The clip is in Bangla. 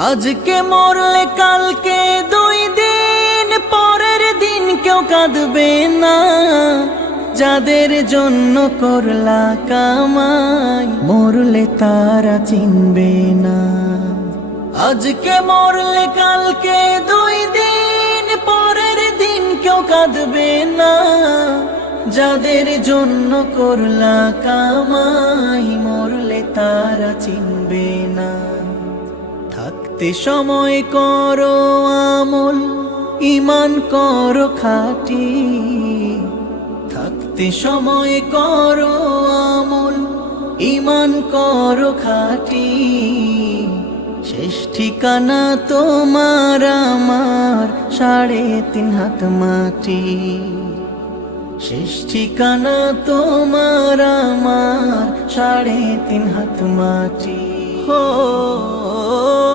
আজকে মরলে কালকে 2 দিন পরের দিন কেউ কাঁদবে না। যাদের জন্য করলা কামাই মরলে তারা চিনবে না। আজকে মরলে কালকে 2 দিন পরের দিন কেউ কাঁদবে না। যাদের জন্য করলা কামাই মরলে তারা চিনবে না। থাকতে সময় করো আমল, ঈমান করো খাঁটি। থাকতে সময় করো আমল, ঈমান করো খাঁটি। শেষ ঠিকানা তোমার আমার 3.5 হাত মাটি। শেষ ঠিকানা তোমার আমার 3.5 হাত মাটি।